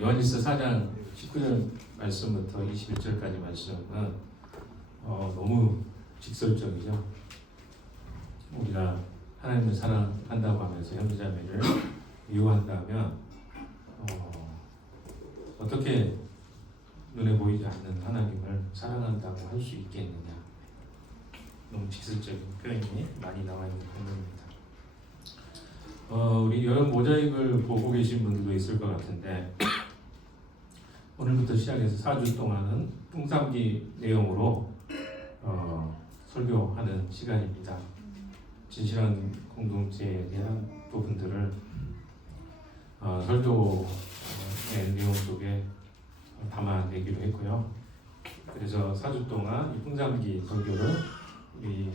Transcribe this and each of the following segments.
요한일서 4장 19절 말씀부터 21절까지 말씀은 너무 직설적이죠. 우리가 하나님을 사랑한다고 하면서 형제자매를 미워한다면 어떻게 눈에 보이지 않는 하나님을 사랑한다고 할 수 있겠느냐. 너무 직설적인 표현이 많이 나와 있는 부분입니다. 우리 여러 모자익을 보고 계신 분들도 있을 것 같은데 오늘부터 시작해서 4주 동안은 풍삼기 내용으로 설교하는 시간입니다. 진실한 공동체에 대한 부분들을 설교의 내용 속에 담아내기로 했고요. 그래서 4주 동안 이 풍삼기 설교를 우리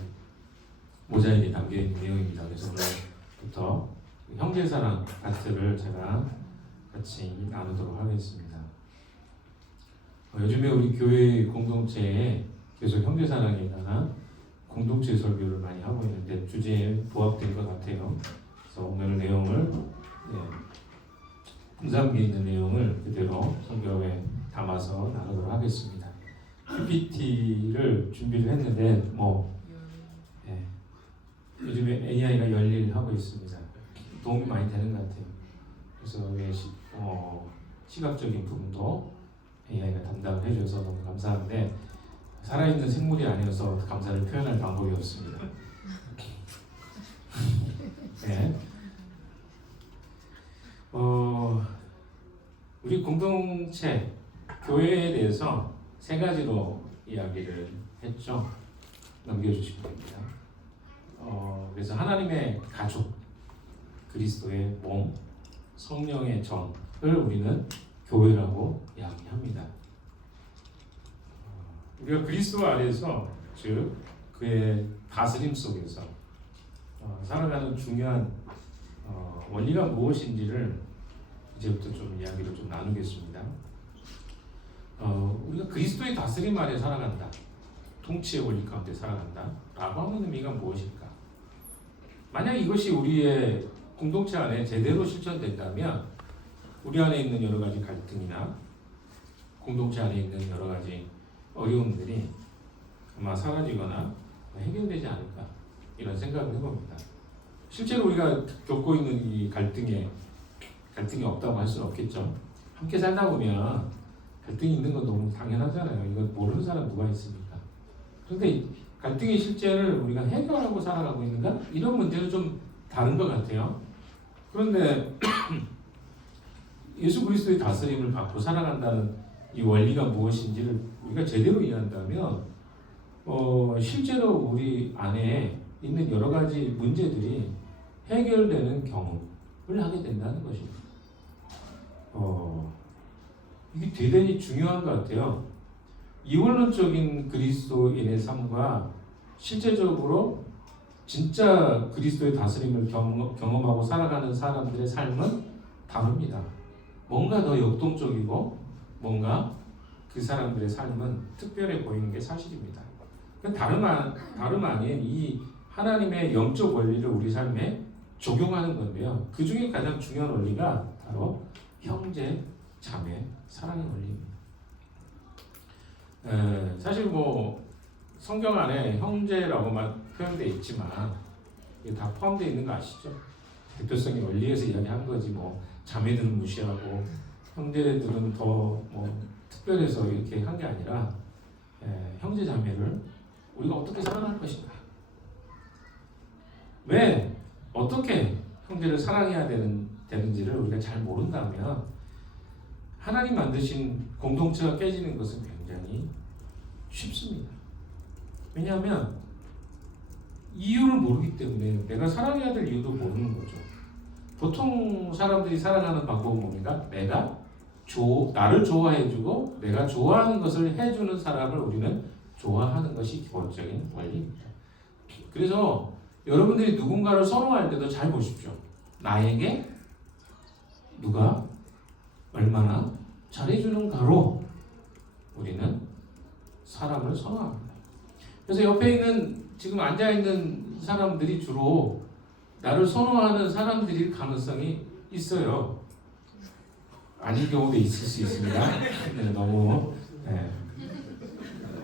모자익에 담겨있는 내용입니다. 그래서 오늘부터 형제사랑 파트를 제가 같이 나누도록 하겠습니다. 요즘에 우리 교회 공동체에 계속 형제사랑에 관한 공동체 설교를 많이 하고 있는데 주제에 부합될 것 같아요. 그래서 오늘 내용을 풍삼기에 있는 내용을 그대로 설교에 담아서 나누도록 하겠습니다. PPT를 준비를 했는데 요즘에 AI가 열일하고 있습니다. 도움이 많이 되는 것 같아요. 그래서 시각적인 부분도 AI가 담당을 해줘서 너무 감사한데 살아있는 생물이 아니어서 감사를 표현할 방법이 없습니다. 네. 우리 공동체 교회에 대해서 세 가지로 이야기를 했죠. 넘겨주시면 됩니다. 그래서 하나님의 가족, 그리스도의 몸, 성령의 정을 우리는 교회라고 이야기합니다. 우리가 그리스도 아래서 즉 그의 다스림 속에서 살아가는 중요한 원리가 무엇인지를 이제부터 좀 이야기를 좀 나누겠습니다. 우리가 그리스도의 다스림 아래 살아간다, 통치의 원리 가운데 살아간다 라고 하는 의미가 무엇일까? 만약 이것이 우리의 공동체 안에 제대로 실천된다면 우리 안에 있는 여러 가지 갈등이나 공동체 안에 있는 여러 가지 어려움들이 아마 사라지거나 해결되지 않을까 이런 생각을 해봅니다. 실제로 우리가 겪고 있는 이 갈등이 없다고 할 수는 없겠죠. 함께 살다 보면 갈등이 있는 건 너무 당연하잖아요. 이거 모르는 사람 누가 있습니까? 그런데 갈등의 실제를 우리가 해결하고 살아가고 있는가? 이런 문제는 좀 다른 것 같아요. 그런데 예수 그리스도의 다스림을 받고 살아간다는 이 원리가 무엇인지를 우리가 제대로 이해한다면 실제로 우리 안에 있는 여러 가지 문제들이 해결되는 경험을 하게 된다는 것입니다. 이게 대단히 중요한 것 같아요. 이원론적인 그리스도인의 삶과 실제적으로 진짜 그리스도의 다스림을 경험하고 살아가는 사람들의 삶은 다릅니다. 뭔가 더 역동적이고 뭔가 그 사람들의 삶은 특별해 보이는 게 사실입니다. 다름 아닌 이 하나님의 영적 원리를 우리 삶에 적용하는 건데요. 그 중에 가장 중요한 원리가 바로 형제, 자매, 사랑의 원리입니다. 사실 성경 안에 형제라고만 표현되어 있지만 이게 다 포함되어 있는 거 아시죠? 대표성의 원리에서 이야기한 거지 자매들은 무시하고 형제들은 더 특별해서 이렇게 한 게 아니라 형제 자매를 우리가 어떻게 사랑할 것인가? 왜 어떻게 형제를 사랑해야 되는지를 우리가 잘 모른다면 하나님 만드신 공동체가 깨지는 것은 굉장히 쉽습니다. 왜냐하면 이유를 모르기 때문에 내가 사랑해야 될 이유도 모르는 거죠. 보통 사람들이 살아가는 방법은 뭡니까? 나를 좋아해주고 내가 좋아하는 것을 해주는 사람을 우리는 좋아하는 것이 기본적인 원리입니다. 그래서 여러분들이 누군가를 선호할 때도 잘 보십시오. 나에게 누가 얼마나 잘해주는가로 우리는 사람을 선호합니다. 그래서 옆에 있는 지금 앉아있는 사람들이 주로 나를 선호하는 사람들일 가능성이 있어요. 아닐 경우도 있을 수 있습니다. 네, 너무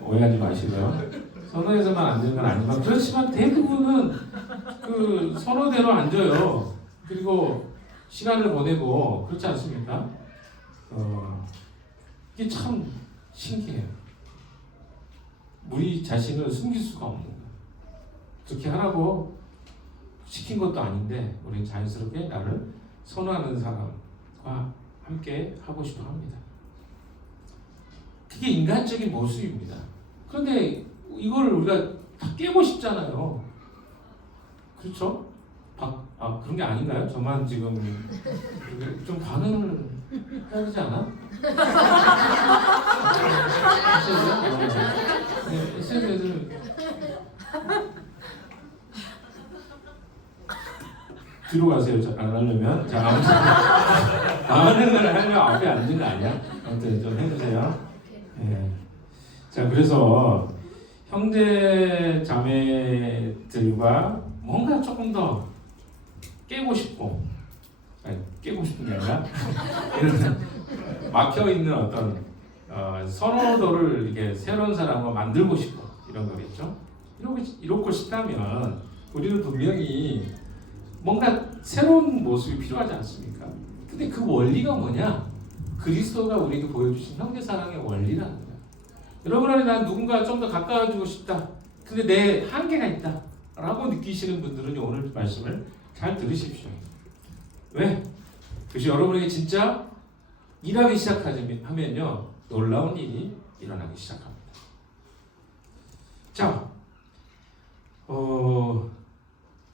오해하지 마시고요. 선호해서만 앉는 건 아니지만 그렇지만 대부분은 그 선호대로 앉아요. 그리고 시간을 보내고 그렇지 않습니까? 이게 참 신기해요. 우리 자신을 숨길 수가 없는 거예요. 그렇게 하라고 시킨 것도 아닌데 우리는 자연스럽게 나를 선호하는 사람과 함께 하고 싶어 합니다. 그게 인간적인 모습입니다. 그런데 이걸 우리가 다 깨고 싶잖아요. 그렇죠? 그런 게 아닌가요? 저만 지금 좀 반응을 해야 되지 않아? SNS를 뒤로 가세요. 안 하려면. 자, 아무튼 반응을 하려면 앞에 앉은 거 아니야? 아무튼 좀 해주세요. 네. 자, 그래서 형제 자매들과 뭔가 조금 더 깨고 싶고, 깨고 싶은 게 아니라 이런 막혀 있는 어떤 선호도를 이렇게 새로운 사람과 만들고 싶고 이런 거겠죠. 이러고 싶다면 우리는 분명히 뭔가 새로운 모습이 필요하지 않습니까? 근데 그 원리가 뭐냐? 그리스도가 우리에게 보여주신 형제 사랑의 원리라는 거예요. 여러분 안에 난 누군가 좀 더 가까워지고 싶다. 근데 내 한계가 있다. 라고 느끼시는 분들은 오늘 말씀을 잘 들으십시오. 왜? 그것이 여러분에게 진짜 일하기 시작하면요. 놀라운 일이 일어나기 시작합니다. 자,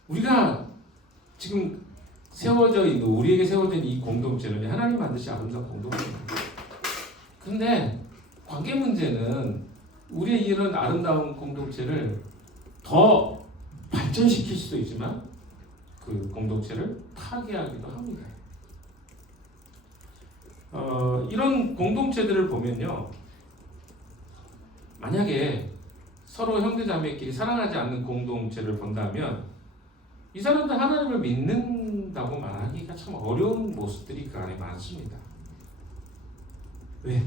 우리가 지금 우리에게 세워져 있는 이 공동체는 하나님 만드신 아름다운 공동체입니다. 근데 관계 문제는 우리의 이런 아름다운 공동체를 더 발전시킬 수도 있지만 그 공동체를 파괴하기도 합니다. 이런 공동체들을 보면요. 만약에 서로 형제자매끼리 사랑하지 않는 공동체를 본다면 이 사람들 하나님을 믿는다고 말하기가 참 어려운 모습들이 그 안에 많습니다. 왜?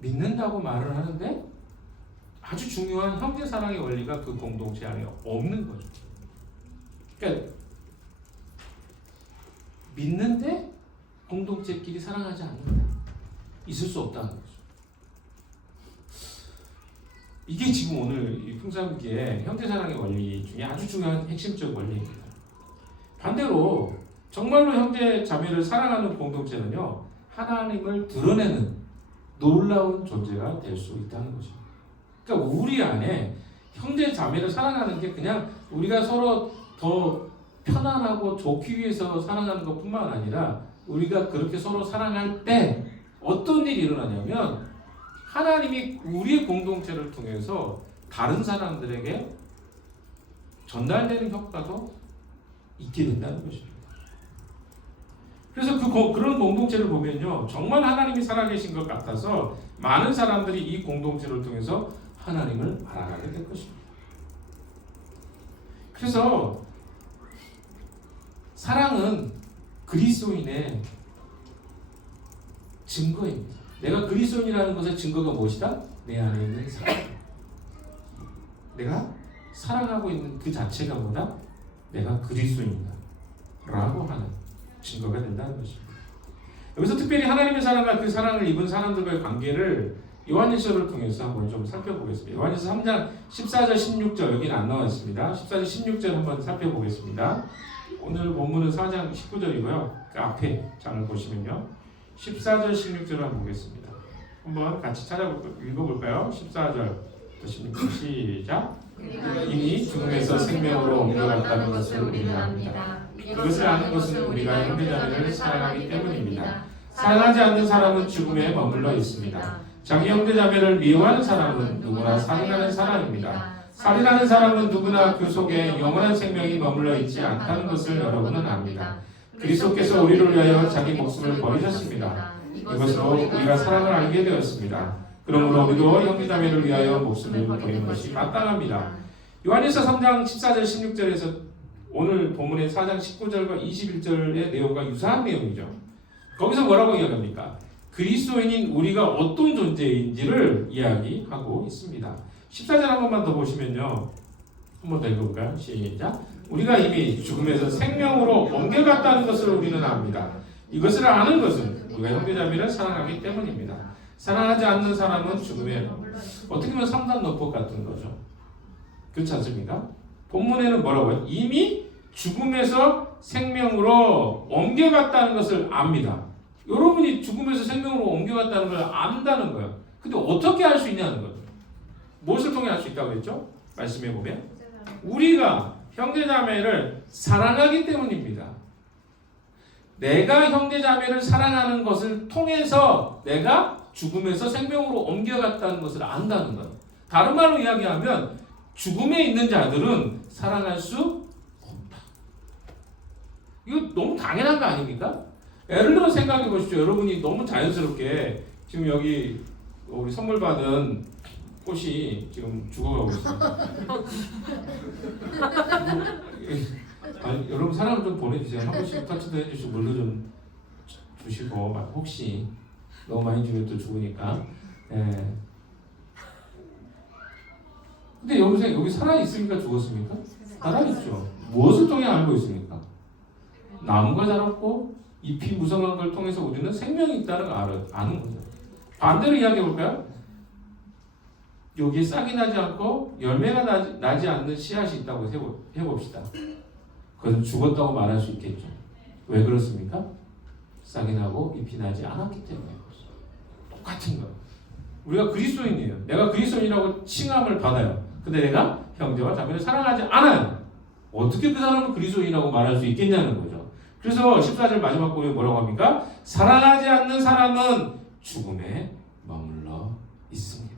믿는다고 말을 하는데 아주 중요한 형제사랑의 원리가 그 공동체 안에 없는 거죠. 그러니까 믿는데 공동체끼리 사랑하지 않는다. 있을 수 없다는 거죠. 이게 지금 오늘 이 풍산기의 형제사랑의 원리 중에 아주 중요한 핵심적 원리입니다. 반대로 정말로 형제 자매를 사랑하는 공동체는요. 하나님을 드러내는 놀라운 존재가 될 수 있다는 거죠. 그러니까 우리 안에 형제 자매를 사랑하는 게 그냥 우리가 서로 더 편안하고 좋기 위해서 사랑하는 것뿐만 아니라 우리가 그렇게 서로 사랑할 때 어떤 일이 일어나냐면 하나님이 우리의 공동체를 통해서 다른 사람들에게 전달되는 효과도 있게 된다는 것입니다. 그래서 그런 공동체를 보면요. 정말 하나님이 살아계신 것 같아서 많은 사람들이 이 공동체를 통해서 하나님을 알아가게 될 것입니다. 그래서 사랑은 그리스도인의 증거입니다. 내가 그리스도인이라는 것의 증거가 무엇이다? 내 안에 있는 사랑. 내가 사랑하고 있는 그 자체가 뭐다? 내가 그리스도인이다 라고 하는 증거가 된다는 것입니다. 여기서 특별히 하나님의 사랑과 그 사랑을 입은 사람들과의 관계를 요한일서를 통해서 한번 좀 살펴보겠습니다. 요한일서 3장 14절 16절 여기는 안 나와 있습니다. 14절 16절 한번 살펴보겠습니다. 오늘 본문은 4장 19절이고요. 그 앞에 장을 보시면요. 14절 16절을 한번 보겠습니다. 한번 같이 읽어볼까요? 14절 16절 시작. 이미 죽음에서 생명으로 옮겨갔다는 것을 우리는 압니다. 그것을 아는 것은 우리가 형제자매를 사랑하기 때문입니다. 사랑하지 않는 사람은 죽음에 머물러 있습니다. 자기 형제자매를 미워하는 사람은 누구나 살인하는 사람입니다. 살인하는 사람은 누구나 그 속에 영원한 생명이 머물러 있지 않다는 것을 여러분은 압니다. 그리스도께서 우리를 위하여 자기 목숨을 버리셨습니다. 이것으로 우리가 사랑을 알게 되었습니다. 그러므로 우리도 형제자매를 위하여 목숨을 버리는 것이 마땅합니다. 요한일서 3장 14절 16절에서 오늘 본문의 4장 19절과 21절의 내용과 유사한 내용이죠. 거기서 뭐라고 이야기합니까? 그리스도인인 우리가 어떤 존재인지를 이야기하고 있습니다. 14절 한 번만 더 보시면요. 한 번 더 읽어볼까요? 시작. 우리가 이미 죽음에서 생명으로 옮겨갔다는 것을 우리는 압니다. 이것을 아는 것은 우리가 형제자매를 사랑하기 때문입니다. 사랑하지 않는 사람은 죽음에 어떻게 보면 3단 노폭 같은 거죠. 그렇지 않습니까? 본문에는 뭐라고요? 이미 죽음에서 생명으로 옮겨갔다는 것을 압니다. 여러분이 죽음에서 생명으로 옮겨갔다는 걸 안다는 거예요. 근데 어떻게 알 수 있냐는 거예요. 무엇을 통해 알 수 있다고 했죠? 말씀해 보면 우리가 형제자매를 사랑하기 때문입니다. 내가 형제자매를 사랑하는 것을 통해서 내가 죽음에서 생명으로 옮겨갔다는 것을 안다는 거예요. 다른 말로 이야기하면 죽음에 있는 자들은 사랑할 수 없다. 이거 너무 당연한 거 아닙니까? 예를 들어 생각해 보십시오. 여러분이 너무 자연스럽게 지금 여기 우리 선물 받은 꽃이 지금 죽어가고 있습니다. 아니, 여러분 사랑 좀 보내주세요. 한 번씩 터치도 해주시고 물도 좀 주시고 혹시 너무 많이 주면 또 죽으니까. 예. 근데 여기 살아 있습니까? 죽었습니까? 살아 있죠. 무엇을 통해 알고 있습니까? 나무가 자랐고 잎이 무성한 걸 통해서 우리는 생명이 있다는 걸 아는 거죠. 반대로 이야기해 볼까요? 여기에 싹이 나지 않고 열매가 나지 않는 씨앗이 있다고 해봅시다. 그것은 죽었다고 말할 수 있겠죠. 왜 그렇습니까? 싹이 나고 잎이 나지 않았기 때문에. 똑같은 거. 우리가 그리스도인이에요. 내가 그리스도인이라고 칭함을 받아요. 근데 내가 형제와 자매를 사랑하지 않아요. 어떻게 그 사람을 그리스도인이라고 말할 수 있겠냐는 거죠. 그래서 14절 마지막 부분에 뭐라고 합니까? 사랑하지 않는 사람은 죽음에 머물러 있습니다.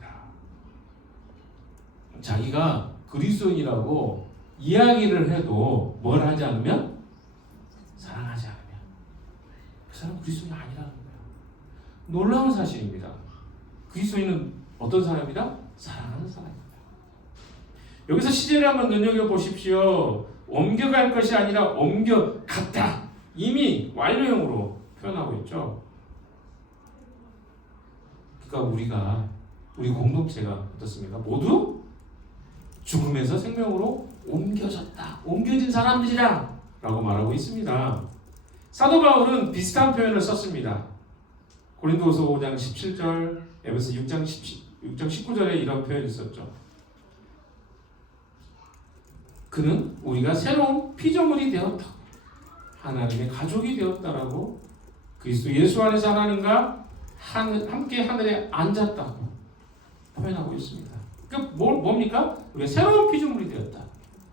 자기가 그리스도인이라고 이야기를 해도 뭘 하지 않으면? 사랑하지 않으면 그 사람은 그리스도인이 아니라는 거예요. 놀라운 사실입니다. 그리스도인은 어떤 사람이다? 사랑하는 사람입니다. 여기서 시제를 한번 눈여겨보십시오. 옮겨갈 것이 아니라 옮겨갔다. 이미 완료형으로 표현하고 있죠. 그러니까 우리 공동체가 어떻습니까? 모두 죽음에서 생명으로 옮겨졌다. 옮겨진 사람들이라 라고 말하고 있습니다. 사도 바울은 비슷한 표현을 썼습니다. 고린도후서 5장 17절, 에베소 6장 19절에 이런 표현이 있었죠. 그는 우리가 새로운 피조물이 되었다. 하나님의 가족이 되었다라고 그리스도 예수 안에서 하나님과 함께 하늘에 앉았다고 표현하고 있습니다. 그러니까 뭡니까? 우리가 새로운 피조물이 되었다.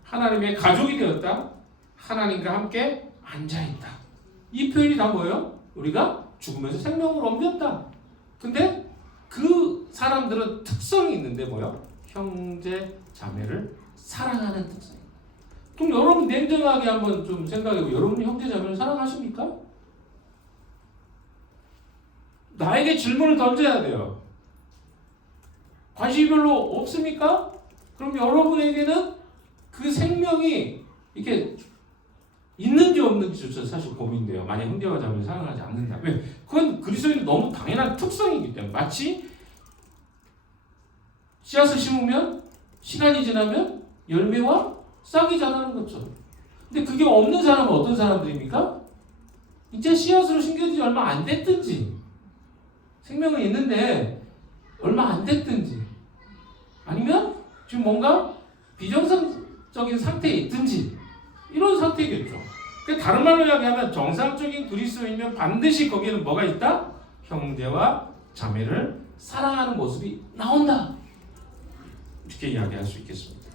하나님의 가족이 되었다. 하나님과 함께 앉아있다. 이 표현이 다 뭐예요? 우리가 죽으면서 생명으로 옮겼다. 근데 그 사람들은 특성이 있는데 뭐요? 형제 자매를 사랑하는 특성이. 그럼 여러분 냉정하게 한번 좀 생각해보고 여러분이 형제 자매를 사랑하십니까? 나에게 질문을 던져야 돼요. 관심이 별로 없습니까? 그럼 여러분에게는 그 생명이 이렇게 있는지 없는지조차 사실 고민돼요. 만약 형제와 자매를 사랑하지 않는다. 왜? 그건 그리스도인의 너무 당연한 특성이기 때문에 마치 씨앗을 심으면 시간이 지나면 열매와 싹이 자라는 것처럼. 근데 그게 없는 사람은 어떤 사람들입니까? 이제 씨앗으로 심겨진 지 얼마 안 됐든지 생명은 있는데 얼마 안 됐든지 아니면 지금 뭔가 비정상적인 상태에 있든지 이런 상태겠죠. 그러니까 다른 말로 이야기하면 정상적인 그리스도인이면 반드시 거기에는 뭐가 있다? 형제와 자매를 사랑하는 모습이 나온다. 이렇게 이야기할 수 있겠습니다.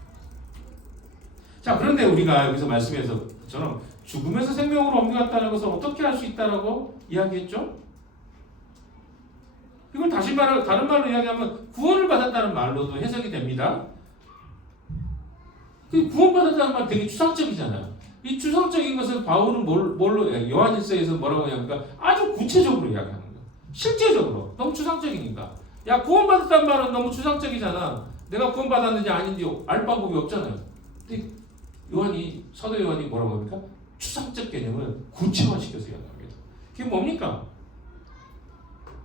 자, 그런데 우리가 여기서 말씀에서처럼 죽음에서 생명으로 옮겨갔다는 것을 어떻게 할 수 있다라고 이야기했죠? 이걸 다른 말로 이야기하면 구원을 받았다는 말로도 해석이 됩니다. 그 구원받았다는 말 되게 추상적이잖아요. 이 추상적인 것을 바울은 뭘로 요한일서에서 뭐라고 하냐니까 아주 구체적으로 이야기하는 거예요. 실제적으로 너무 추상적이니까. 야, 구원받았다는 말은 너무 추상적이잖아. 내가 구원받았는지 아닌지 알 방법이 없잖아요. 근데 사도 요한이 뭐라고 합니까? 추상적 개념을 구체화시켜서 이야기합니다. 그게 뭡니까?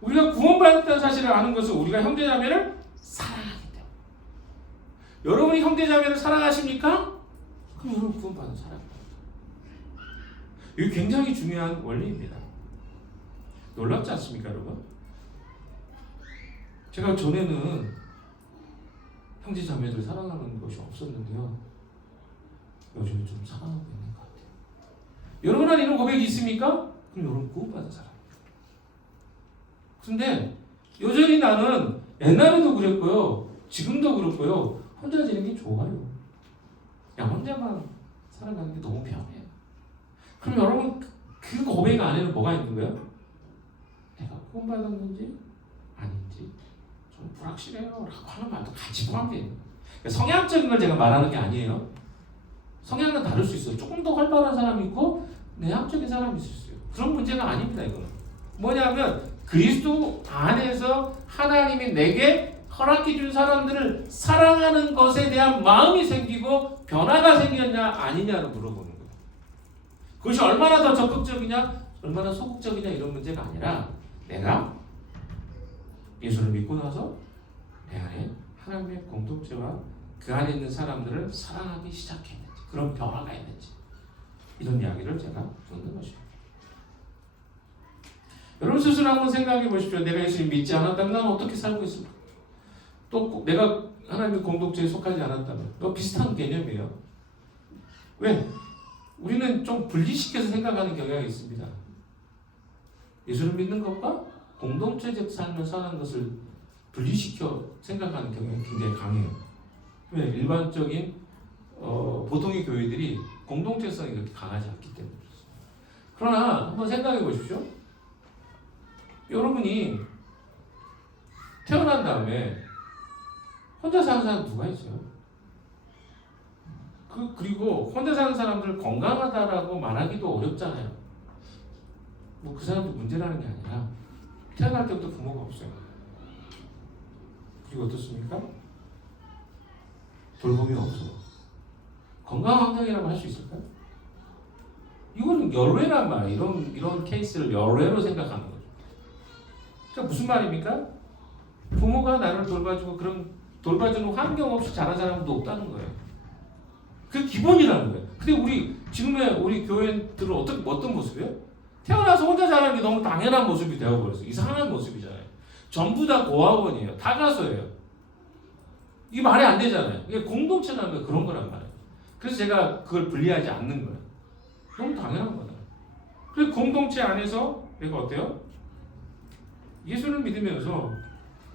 우리가 구원받았다는 사실을 아는 것은 우리가 형제자매를 사랑하기 때문에. 여러분이 형제자매를 사랑하십니까? 그럼 여러분 구원받은 사람입니다. 이게 굉장히 중요한 원리입니다. 놀랍지 않습니까, 여러분? 제가 전에는 형제자매들 사랑하는 것이 없었는데요. 요즘에 좀 사랑하고 있는 것 같아요. 여러분은 이런 고백이 있습니까? 그럼 여러분 구원받은 사람입니다. 근데 여전히 나는 옛날에도 그랬고요. 지금도 그렇고요. 혼자 지는 게 좋아요. 그냥 혼자만 살아가는 게 너무 편해요. 그럼 여러분 그 고백 안에는 뭐가 있는 거예요? 내가 구원받았는지 아닌지 좀 불확실해요 라고 하는 말도 같이 포함되어 있는 거예요. 그러니까 성향적인 걸 제가 말하는 게 아니에요. 성향은 다를 수 있어요. 조금 더 활발한 사람이 있고 내향적인 사람이 있을 수 있어요. 그런 문제가 아닙니다. 이거는 뭐냐면 그리스도 안에서 하나님이 내게 허락해 준 사람들을 사랑하는 것에 대한 마음이 생기고 변화가 생겼냐 아니냐를 물어보는 거예요. 그것이 얼마나 더 적극적이냐 얼마나 소극적이냐 이런 문제가 아니라 내가 예수를 믿고 나서 내 안에 하나님의 공동체와 그 안에 있는 사람들을 사랑하기 시작했는지 그런 변화가 있는지 이런 이야기를 제가 묻는 것입니다. 여러분 스스로 한번 생각해 보십시오. 내가 예수를 믿지 않았다면 나는 어떻게 살고 있을까? 또 내가 하나님의 공동체에 속하지 않았다면 비슷한 개념이에요. 왜? 우리는 좀 분리시켜서 생각하는 경향이 있습니다. 예수를 믿는 것과 공동체적 삶을 사는 것을 분리시켜 생각하는 경향이 굉장히 강해요. 왜? 일반적인 보통의 교회들이 공동체성이 그렇게 강하지 않기 때문에 그렇습니다. 그러나 한번 생각해 보십시오. 여러분이 태어난 다음에 혼자 사는 사람 누가 있어요? 그리고 혼자 사는 사람들 건강하다라고 말하기도 어렵잖아요. 뭐 그 사람들 문제라는 게 아니라 태어날 때부터 부모가 없어요. 그리고 어떻습니까? 돌봄이 없어. 건강한 환경이라고 할 수 있을까요? 이거는 열외란 말이에요. 이런 케이스를 열외로 생각하는 거죠. 그러니까 무슨 말입니까? 부모가 나를 돌봐주고 그런 돌봐주는 환경 없이 자란 사람도 없다는 거예요. 그게 기본이라는 거예요. 근데 지금의 우리 교회들은 어떤 모습이에요? 태어나서 혼자 자라는 게 너무 당연한 모습이 되어버렸어요. 이상한 모습이잖아요. 전부 다 고아원이에요. 다 가서예요. 이게 말이 안 되잖아요. 이게 공동체라는 게 그런 거란 말이에요. 그래서 제가 그걸 분리하지 않는 거예요. 너무 당연한 거잖아요. 그래서 공동체 안에서 내가 어때요? 예수를 믿으면서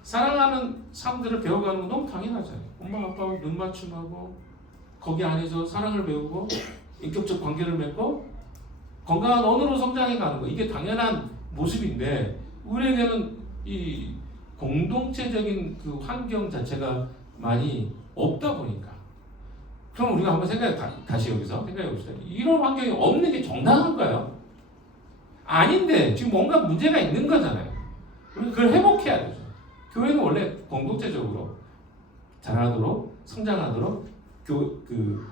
사랑하는 삶들을 배워가는 건 너무 당연하잖아요. 엄마 아빠와 눈 맞춤하고 거기 안에서 사랑을 배우고 인격적 관계를 맺고 건강한 언어로 성장해 가는 거 이게 당연한 모습인데 우리에게는 이 공동체적인 그 환경 자체가 많이 없다 보니까 그럼 우리가 한번 다시 여기서 생각해 봅시다. 이런 환경이 없는 게 정당한가요? 아닌데 지금 뭔가 문제가 있는 거잖아요. 우리 그걸 회복해야 되죠. 교회는 원래 공동체적으로 자라도록 성장하도록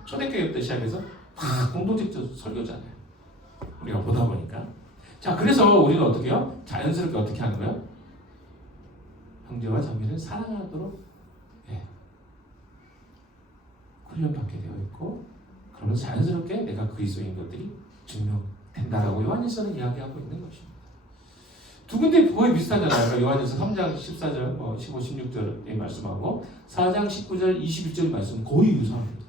초대교회부터 시작해서 다 공동체적 설교잖아요. 우리가 보다 보니까. 자, 그래서 우리는 어떻게 해요? 자연스럽게 어떻게 하는 거예요? 형제와 자매를 사랑하도록 훈련받게 되어 있고 그러면 자연스럽게 내가 그리스도인 것들이 증명된다라고 요한일서는 이야기하고 있는 것입니다. 두 군데 거의 비슷하잖아요. 요한일서 3장 14절, 15, 16절의 말씀하고 4장 19절, 21절 말씀은 거의 유사합니다.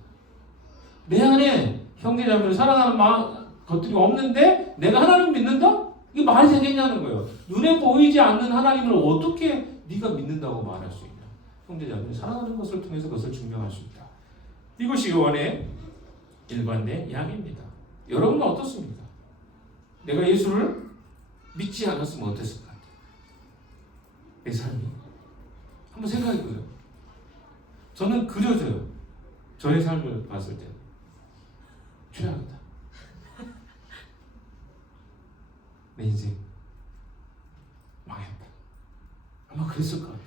내 안에 형제자매를 사랑하는 것들이 없는데 내가 하나님을 믿는다? 이게 말이 되겠냐는 거예요. 눈에 보이지 않는 하나님을 어떻게 네가 믿는다고 말할 수 있냐? 형제자매를 사랑하는 것을 통해서 그것을 증명할 수 있다. 이것이 요한의 일관된 이야기입니다. 여러분은 어떻습니까? 내가 예수를 믿지 않았으면 어땠을 것 같아요? 내 삶이. 한번 생각해 보세요. 저는 그려져요. 저의 삶을 봤을 때. 최악이다. 내 인생 망했다. 아마 그랬을 것 같아요.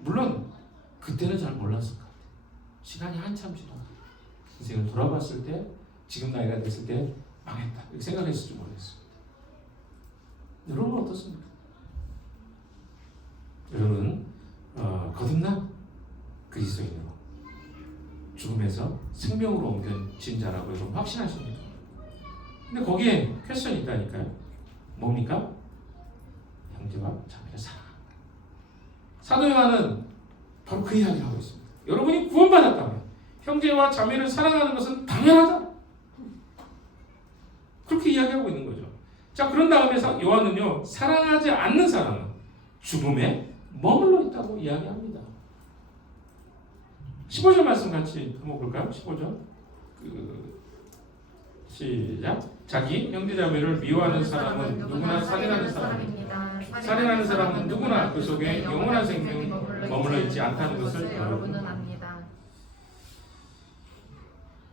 물론 그때는 잘 몰랐을 것 같아요. 시간이 한참 지나고 인생을 돌아봤을 때 지금 나이가 됐을 때 망했다 이렇게 생각했을지 모르겠습니다. 여러분 어떻습니까? 여러분 거듭난 그리스도인으로 죽음에서 생명으로 옮겨진 자라고 여러분 확신하십니까? 근데 거기에 퀘스천이 있다니까요. 뭡니까? 형제와 자매를 사랑한다. 사도 요한은 바로 그 이야기를 하고 있습니다. 여러분이 구원받았다면 형제와 자매를 사랑하는 것은 당연하다. 그렇게 이야기하고 있는 거죠. 자, 그런 다음에 요한은요, 사랑하지 않는 사람은 죽음에 머물러 있다고 이야기합니다. 15절 말씀 같이 한번 볼까요? 15절. 시작. 자기 형제자매를 미워하는 사람은 누구나 살인하는 사람입니다. 살인하는 사람은 누구나 그 속에 영원한 생명이 머물러 있지 않다는 것을 여러분은 압니다.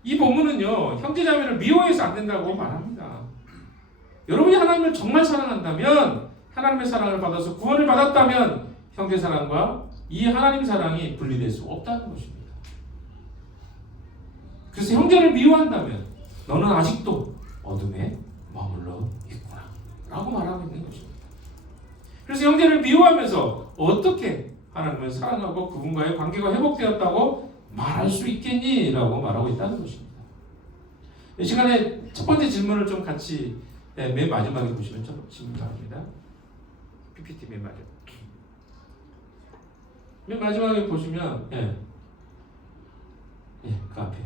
이 본문은요, 형제자매를 미워해서 안 된다고 말합니다. 여러분이 하나님을 정말 사랑한다면, 하나님의 사랑을 받아서 구원을 받았다면 형제 사랑과 이 하나님 사랑이 분리될 수 없다는 것입니다. 그래서 형제를 미워한다면 너는 아직도 어둠에 머물러 있구나 라고 말하고 있는 것입니다. 그래서 형제를 미워하면서 어떻게 하나님을 사랑하고 그분과의 관계가 회복되었다고 말할 수 있겠니? 라고 말하고 있다는 것입니다. 이 시간에 첫 번째 질문을 좀 같이 맨 마지막에 보시면 좀 질문 나옵니다. PPT 맨 마지막. 맨 마지막에 보시면 그 앞에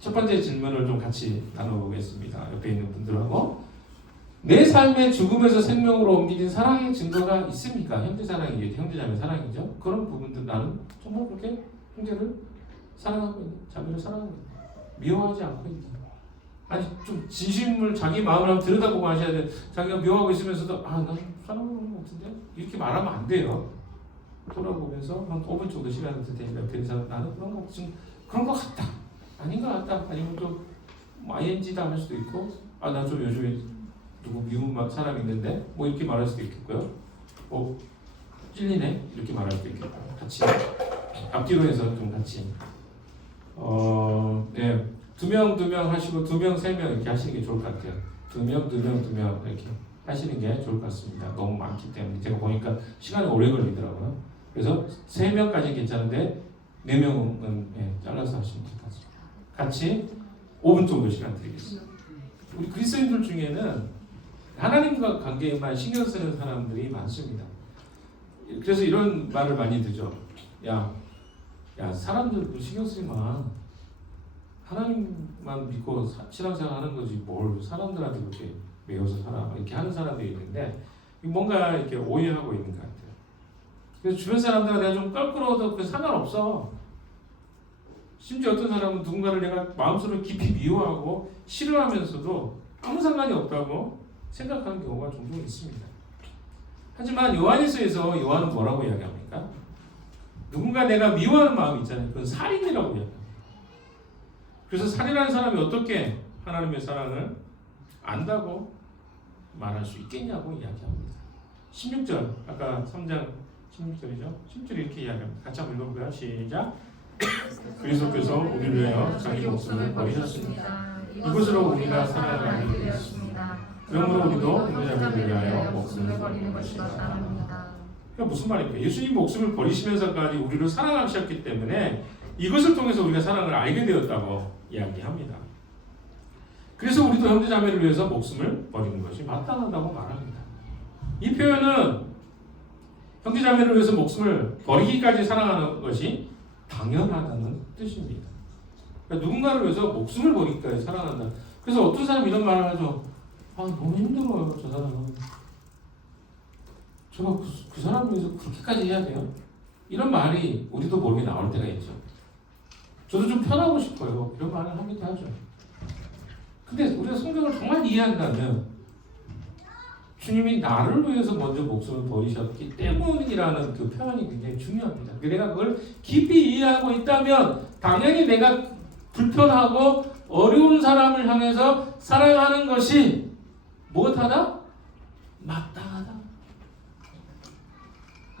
첫 번째 질문을 좀 같이 나눠보겠습니다. 옆에 있는 분들하고. 내 삶의 죽음에서 생명으로 옮겨진 사랑의 증거가 있습니까? 형제 사랑이 형제자매 사랑이죠. 그런 부분들 나는 정말 그렇게 형제를 사랑하고 있는, 자매를 사랑하고 있는, 미워하지 않고 있는. 아니 좀 진심을 자기 마음을 한번 들여다보고 하셔야 돼. 자기가 미워하고 있으면서도 난 사랑하는 것 같은데 이렇게 말하면 안 돼요. 돌아보면서 한 5분 정도 시간을 들 테니까 옆에 사람 나는 그런 것 같다. 아닌 것 같다. 아니면 좀 ING다 할 수도 있고 나 좀 요즘에 누구 미운 사람이 있는데 뭐 이렇게 말할 수도 있겠고요. 찔리네 이렇게 말할 수도 있겠고 같이 앞뒤로 해서 좀 같이 두 명 하시고 2명, 3명 이렇게 하시는 게 좋을 것 같아요. 2명 이렇게 하시는 게 좋을 것 같습니다. 너무 많기 때문에 제가 보니까 시간이 오래 걸리더라고요. 그래서 3명까지 괜찮은데 4명은 잘라서 하시면 될 것 같습니다. 같이 5분 정도 시간 드리겠습니다. 우리 그리스도인들 중에는 하나님과 관계에만 신경 쓰는 사람들이 많습니다. 그래서 이런 말을 많이 듣죠. 야 사람들 신경 쓰지 마. 하나님만 믿고 신앙생활 하는 거지 뭘 사람들한테 그렇게 매여서 살아. 이렇게 하는 사람들이 있는데 뭔가 이렇게 오해하고 있는 것 같아요. 그래서 주변 사람들은 내가 좀 껄끄러워도 그 상관없어. 심지어 어떤 사람은 누군가를 내가 마음속으로 깊이 미워하고 싫어하면서도 아무 상관이 없다고 생각하는 경우가 종종 있습니다. 하지만 요한일서에서 요한은 뭐라고 이야기합니까? 누군가 내가 미워하는 마음이 있잖아요. 그건 살인이라고 이야기합니다. 그래서 살인하는 사람이 어떻게 하나님의 사랑을 안다고 말할 수 있겠냐고 이야기합니다. 16절, 아까 3장 16절이죠. 16절이 이렇게 이야기합니다. 같이 한번 읽어볼까요? 시작. 그리스도께서 우리를 위하여 자기 목숨을 버리셨습니다. 이것으로 우리가 사랑을 알게 되었습니다. 그러므로 우리도 형제자매를 위하여 목숨을 버리는 것이 마땅합니다. 그러니까 무슨 말입니까? 예수님 목숨을 버리시면서까지 우리를 사랑하셨기 때문에 이것을 통해서 우리가 사랑을 알게 되었다고 이야기합니다. 그래서 우리도 형제자매를 위해서 목숨을 버리는 것이 마땅하다고 말합니다. 이 표현은 형제자매를 위해서 목숨을 버리기까지 사랑하는 것이 당연하다는 뜻입니다. 그러니까 누군가를 위해서 목숨을 버리기까지 사랑한다. 그래서 어떤 사람이 이런 말을 하죠. 너무 힘들어요, 저 사람은. 제가 그 사람을 위해서 그렇게까지 해야 돼요? 이런 말이 우리도 모르게 나올 때가 있죠. 저도 좀 편하고 싶어요. 이런 말을 하기도 하죠. 근데 우리가 성경을 정말 이해한다면 주님이 나를 위해서 먼저 목숨을 버리셨기 때문이라는 그 표현이 굉장히 중요합니다. 내가 그걸 깊이 이해하고 있다면 당연히 내가 불편하고 어려운 사람을 향해서 사랑하는 것이 무엇하다? 마땅하다.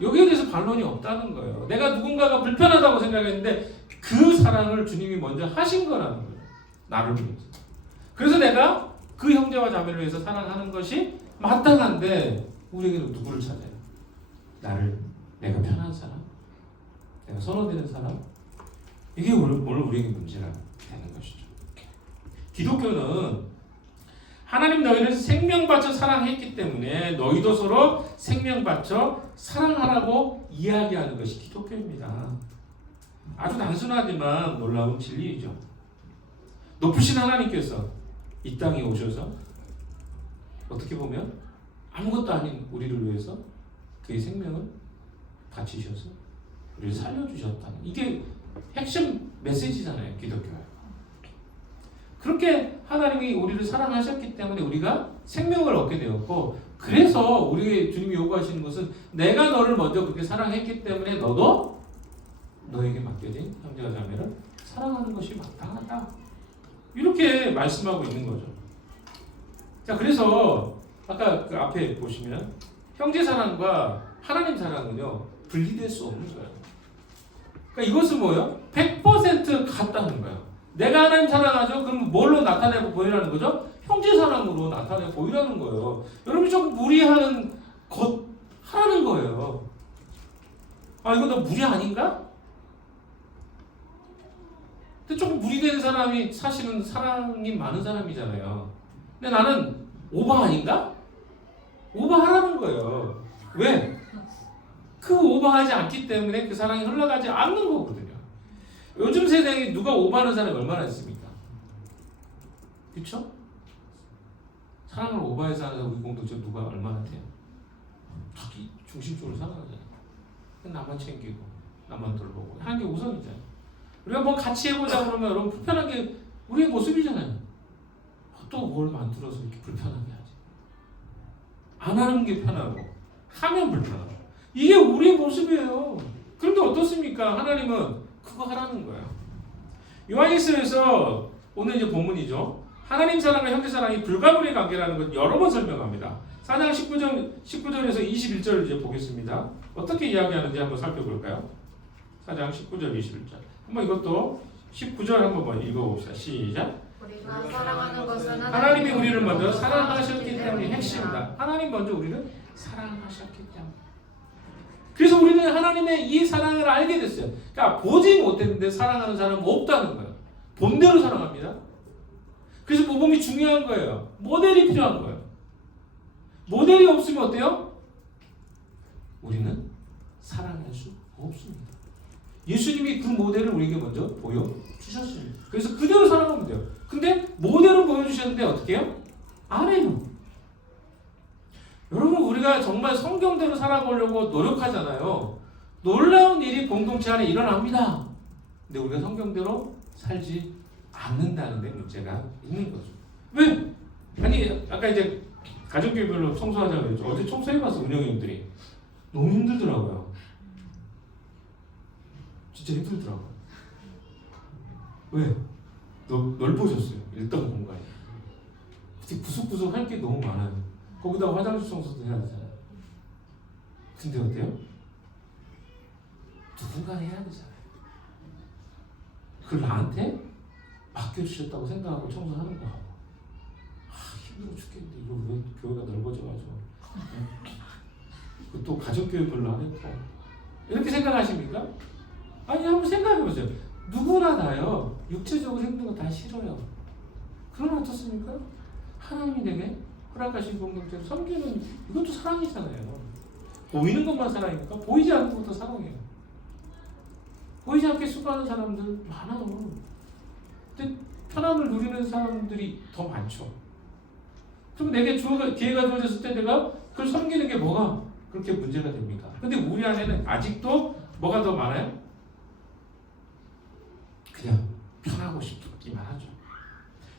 여기에 대해서 반론이 없다는 거예요. 내가 누군가가 불편하다고 생각했는데 그 사랑을 주님이 먼저 하신 거라는 거예요. 나를 위해서. 그래서 내가 그 형제와 자매를 위해서 사랑하는 것이 마땅한데 우리에게는 누구를 찾아요? 내가 편한 사람? 내가 선호되는 사람? 이게 오늘 우리에게 문제가 되는 것이죠. 기독교는 하나님 너희를 생명 바쳐 사랑했기 때문에 너희도 서로 생명 바쳐 사랑하라고 이야기하는 것이 기독교입니다. 아주 단순하지만 놀라운 진리이죠. 높으신 하나님께서 이 땅에 오셔서 어떻게 보면 아무것도 아닌 우리를 위해서 그의 생명을 바치셔서 우리를 살려주셨다는 이게 핵심 메시지잖아요. 기독교가. 그렇게 하나님이 우리를 사랑하셨기 때문에 우리가 생명을 얻게 되었고, 그래서 우리 주님이 요구하시는 것은 내가 너를 먼저 그렇게 사랑했기 때문에 너도 너에게 맡겨진 형제와 자매를 사랑하는 것이 마땅하다. 이렇게 말씀하고 있는 거죠. 자, 그래서 아까 그 앞에 보시면 형제 사랑과 하나님 사랑은요 분리될 수 없는 거예요. 그러니까 이것은 뭐예요? 100% 같다는 거예요. 내가 하나님 사랑하죠? 그럼 뭘로 나타내고 보이라는 거죠? 형제 사랑으로 나타내고 보이라는 거예요. 여러분이 조금 무리하는 것 하라는 거예요. 아, 이거 너 무리 아닌가? 근데 조금 무리된 사람이 사실은 사랑이 많은 사람이잖아요. 근데 나는 오바 아닌가? 오바하라는 거예요. 왜? 그 오바하지 않기 때문에 그 사랑이 흘러가지 않는 거거든요. 요즘 세상에 누가 오바하는 사람이 얼마나 있습니까? 그렇죠? 사랑을 오바해서 하는 우리 공동체 누가 얼마나 돼요? 자기 중심적으로 살아가잖아요. 나만 챙기고 나만 돌보고 하는 게 우선이잖아요. 우리가 뭐 같이 해보자 그러면 여러분 불편한 게 우리의 모습이잖아요. 또 뭘 만들어서 이렇게 불편하게 하지? 안 하는 게 편하고 하면 불편하고 이게 우리의 모습이에요. 그런데 어떻습니까? 하나님은 그거 하라는 거예요. 요한일서에서 오늘 이제 본문이죠. 하나님 사랑과 형제 사랑이 불가분의 관계라는 걸 여러 번 설명합니다. 4장 19절에서 21절을 이제 보겠습니다. 어떻게 이야기하는지 한번 살펴볼까요? 4장 19절 21절. 한번 이것도 19절 한번 읽어봅시다. 시작. 우리가 사랑하는 것은 하나님이 우리를 먼저 사랑하셨기 때문에 핵심이다. 하나님 먼저 우리를 사랑하셨기 때문에. 그래서 우리는 하나님의 이 사랑을 알게 됐어요. 그러니까 보지 못했는데 사랑하는 사람은 없다는 거예요. 본대로 사랑합니다. 그래서 모범이 중요한 거예요. 모델이 필요한 거예요. 모델이 없으면 어때요? 우리는 사랑할 수 없습니다. 예수님이 그 모델을 우리에게 먼저 보여주셨습니다. 그래서 그대로 살아가면 돼요. 근데 모델은 보여주셨는데 어떻게 해요? 안 해요. 여러분 우리가 정말 성경대로 살아보려고 노력하잖아요. 놀라운 일이 공동체 안에 일어납니다. 근데 우리가 성경대로 살지 않는다는 데 문제가 있는 거죠. 왜? 아니 아까 이제 가족교회별로 청소하자고 했죠. 어제 청소해봤어 운영위원들이. 너무 힘들더라고요. 진짜 힘들더라고요. 왜? 넓어졌어요. 일단 공간이. 구석구석 할 게 너무 많아요. 거기다 화장실 청소도 해야 되잖아요. 근데 어때요? 누군가 해야 되잖아요. 그걸 나한테 맡겨주셨다고 생각하고 청소하는 거 하고. 힘들어 죽겠는데 이거 왜 교회가 넓어져가지고. 또 가족교회별로 안 했고. 이렇게 생각하십니까? 아니 한번 생각해보세요. 누구나 다요. 육체적으로 힘든 거 다 싫어요. 그러면 어떻습니까? 하나님이 내게 허락하신 공동체를 섬기는 이것도 사랑이잖아요. 보이는 것만 사랑입니까? 보이지 않는 것도 사랑이에요. 보이지 않게 수고하는 사람들 많아요. 근데 편함을 누리는 사람들이 더 많죠. 그럼 내게 기회가 주어졌을 때 내가 그걸 섬기는 게 뭐가 그렇게 문제가 됩니까? 근데 우리 안에는 아직도 뭐가 더 많아요? 그냥 편하고 싶기만 하죠.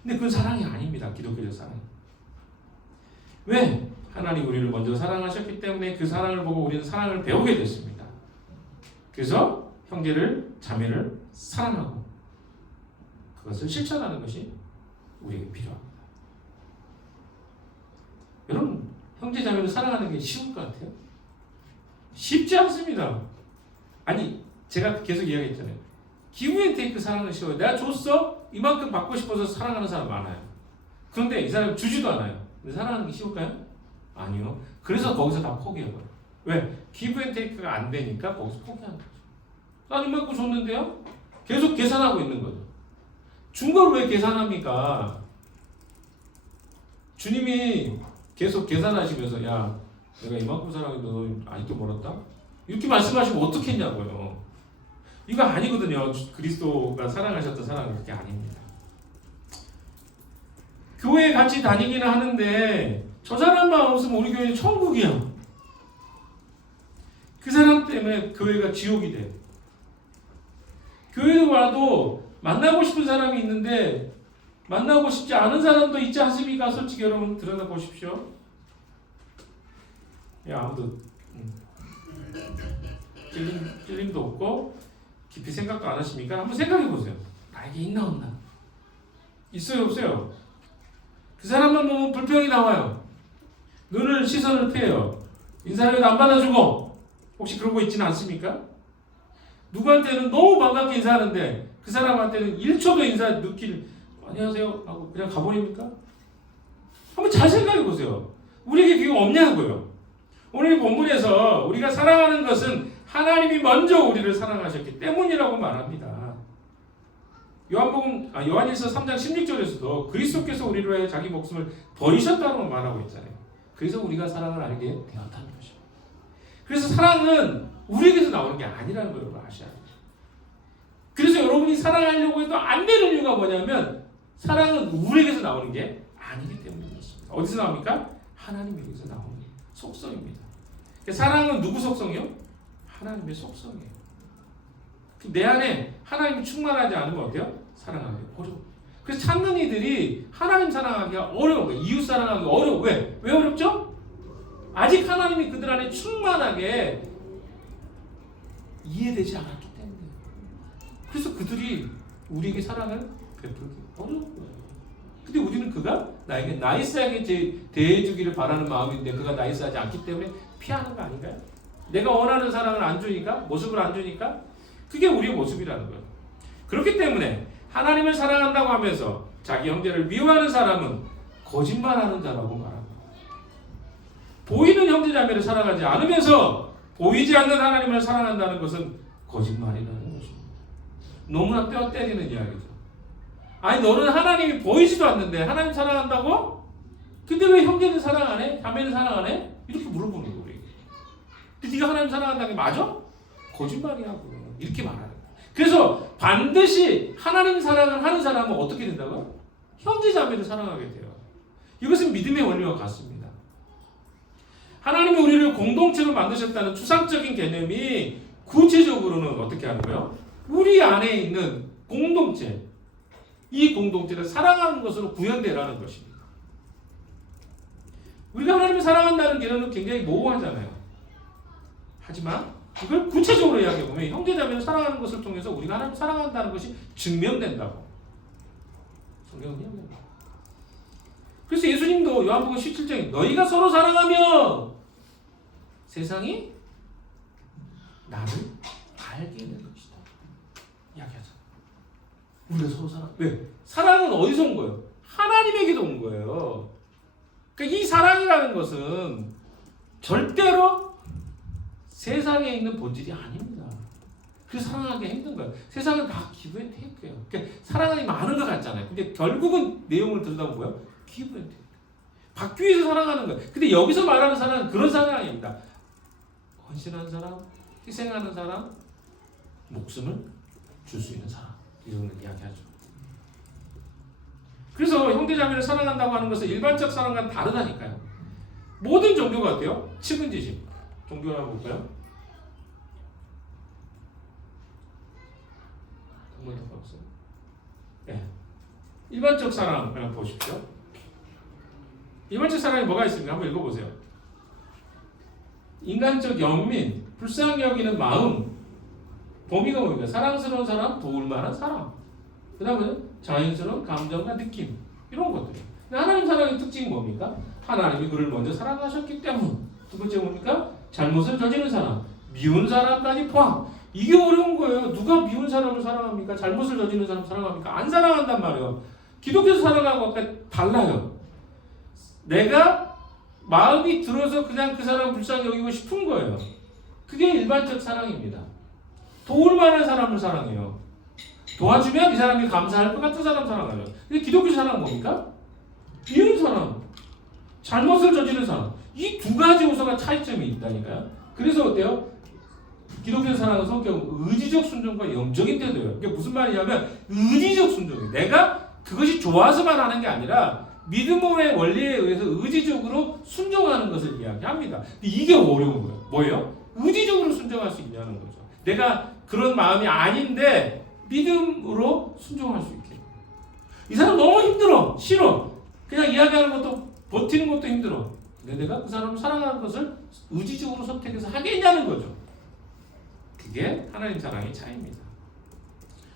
근데 그건 사랑이 아닙니다. 기독교적 사랑. 왜? 하나님 우리를 먼저 사랑하셨기 때문에 그 사랑을 보고 우리는 사랑을 배우게 됐습니다. 그래서 형제를 자매를 사랑하고 그것을 실천하는 것이 우리에게 필요합니다. 여러분 형제 자매를 사랑하는 게 쉬울 것 같아요? 쉽지 않습니다. 아니 제가 계속 이야기했잖아요. 기브앤테이크 사랑은 쉬워요. 내가 줬어? 이만큼 받고 싶어서 사랑하는 사람 많아요. 그런데 이 사람은 주지도 않아요. 근데 사랑하는 게 쉬울까요? 아니요. 그래서 거기서 다 포기해버려. 왜? 기브 앤 테이크가 안 되니까 거기서 포기하는 거죠. 난 이만큼 줬는데요? 계속 계산하고 있는 거죠. 준 걸 왜 계산합니까? 주님이 계속 계산하시면서 야 내가 이만큼 사랑했는데 너 아직도 멀었다? 이렇게 말씀하시면 어떻겠냐고요. 이거 아니거든요. 그리스도가 사랑하셨던 사랑은 그게 아닙니다. 교회에 같이 다니기는 하는데 저 사람만 없으면 우리 교회는 천국이야. 그 사람 때문에 교회가 지옥이 돼. 교회에 와도 만나고 싶은 사람이 있는데 만나고 싶지 않은 사람도 있지 않습니까? 솔직히 여러분 들여다보십시오. 아무도 찔림도 없고 깊이 생각도 안 하십니까? 한번 생각해 보세요. 나에게 있나 없나? 있어요 없어요? 그 사람만 보면 불평이 나와요. 눈을 시선을 피해요. 인사를 안 받아주고 혹시 그런 거 있지는 않습니까? 누구한테는 너무 반갑게 인사하는데 그 사람한테는 1초도 인사 느낄 안녕하세요 하고 그냥 가버립니까? 한번 잘 생각해 보세요. 우리에게 그게 없냐고요. 오늘 본문에서 우리가 사랑하는 것은 하나님이 먼저 우리를 사랑하셨기 때문이라고 말합니다. 요한일서 3장 16절에서도 그리스도께서 우리를 위하여 자기 목숨을 버리셨다고 말하고 있잖아요. 그래서 우리가 사랑을 알게 되었다는 것이죠. 그래서 사랑은 우리에게서 나오는 게 아니라는 걸 여러분 아셔야 돼요. 그래서 여러분이 사랑하려고 해도 안 되는 이유가 뭐냐면 사랑은 우리에게서 나오는 게 아니기 때문입니다. 어디서 나옵니까? 하나님에게서 나오는 속성입니다. 사랑은 누구 속성이요? 하나님의 속성이에요. 내 안에 하나님이 충만하지 않으면 어때요? 사랑하기 어려워. 그래서 찾는 이들이 하나님 사랑하기가 어려운 거예요. 이웃 사랑하기가 어려워. 왜? 왜 어렵죠? 아직 하나님이 그들 안에 충만하게 이해되지 않았기 때문에. 그래서 그들이 우리에게 사랑을 베풀기 어려운 거예요. 근데 우리는 그가 나에게 나이스하게 대해주기를 바라는 마음인데 그가 나이스하지 않기 때문에 피하는 거 아닌가요? 내가 원하는 사랑을 안 주니까, 모습을 안 주니까 그게 우리의 모습이라는 거예요. 그렇기 때문에 하나님을 사랑한다고 하면서 자기 형제를 미워하는 사람은 거짓말하는 자라고 말합니다. 보이는 형제자매를 사랑하지 않으면서 보이지 않는 하나님을 사랑한다는 것은 거짓말이라는 것입니다. 너무나 뼈 때리는 이야기죠. 아니 너는 하나님이 보이지도 않는데 하나님 사랑한다고? 근데 왜 형제는 사랑 안 해? 자매는 사랑 안 해? 이렇게 물어보는 거예요. 우리. 근데 네가 하나님 사랑한다는 게 맞아? 거짓말이라고 이렇게 말하는 거예요. 그래서 반드시 하나님 사랑을 하는 사람은 어떻게 된다고요? 형제 자매를 사랑하게 돼요. 이것은 믿음의 원리와 같습니다. 하나님이 우리를 공동체로 만드셨다는 추상적인 개념이 구체적으로는 어떻게 하는 거예요? 우리 안에 있는 공동체, 이 공동체를 사랑하는 것으로 구현되라는 것입니다. 우리가 하나님을 사랑한다는 개념은 굉장히 모호하잖아요. 하지만 이걸 구체적으로 이야기해보면 형제자매를 사랑하는 것을 통해서 우리가 하나님을 사랑한다는 것이 증명된다고 성경은 이야기합니다. 그래서 예수님도 요한복음 17장에 너희가 서로 사랑하면 세상이 나를 알게 될 것이다 이야기하죠. 우리가 서로 사랑. 왜? 사랑은 어디서 온 거예요? 하나님에게도 온 거예요. 그러니까 이 사랑이라는 것은 절대로 세상에 있는 본질이 아닙니다. 그래서 사랑하기 힘든 거예요. 세상은 다 기브 앤 테이크예요. 그러니까 사랑이 많은 것 같잖아요. 근데 결국은 내용을 들여다보면 뭐예요? 기브 앤 테이크. 받기 위해서 사랑하는 거예요. 근데 여기서 말하는 사랑은 그런 사랑입니다. 헌신하는 사람, 희생하는 사람, 목숨을 줄 수 있는 사람. 이런 걸 이야기하죠. 그래서 형제자매를 사랑한다고 하는 것은 일반적 사랑과는 다르다니까요. 모든 종교가 어때요? 측은지심. 종교 하나 볼까요? 한 번 더 봐보세요. 네. 일반적 사랑 한번 보십시오. 일반적 사랑이 뭐가 있습니까? 한번 읽어보세요. 인간적 연민, 불쌍히 여기는 마음, 범위가 뭡니까? 사랑스러운 사람, 도울만한 사람. 그 다음에 자연스러운 감정과 느낌 이런 것들이에요. 하나님 사랑의 특징이 뭡니까? 하나님이 그를 먼저 사랑하셨기 때문. 두 번째 뭡니까? 잘못을 저지른 사람, 미운 사람까지 포함. 이게 어려운 거예요. 누가 미운 사람을 사랑합니까? 잘못을 저지른 사람 사랑합니까? 안 사랑한단 말이에요. 기독교 사랑하고 달라요. 내가 마음이 들어서 그냥 그 사람 불쌍히 여기고 싶은 거예요. 그게 일반적 사랑입니다. 도울 만한 사람을 사랑해요. 도와주면 이 사람이 감사할 것 같은 사람 사랑하죠. 근데 기독교 사랑은 뭡니까? 미운 사람, 잘못을 저지른 사람. 이 두 가지 요소가 차이점이 있다니까요. 그래서 어때요? 기독교 사랑은 성격은 의지적 순종과 영적인 태도예요. 이게 무슨 말이냐면 의지적 순종이에요. 내가 그것이 좋아서만 하는 게 아니라 믿음의 원리에 의해서 의지적으로 순종하는 것을 이야기합니다. 근데 이게 어려운 거예요. 뭐예요? 의지적으로 순종할 수 있냐는 거죠. 내가 그런 마음이 아닌데 믿음으로 순종할 수 있게. 이 사람 너무 힘들어. 싫어. 그냥 이야기하는 것도 버티는 것도 힘들어. 근데 내가 그 사람을 사랑하는 것을 의지적으로 선택해서 하겠냐는 거죠. 그게 하나님 사랑의 차이입니다.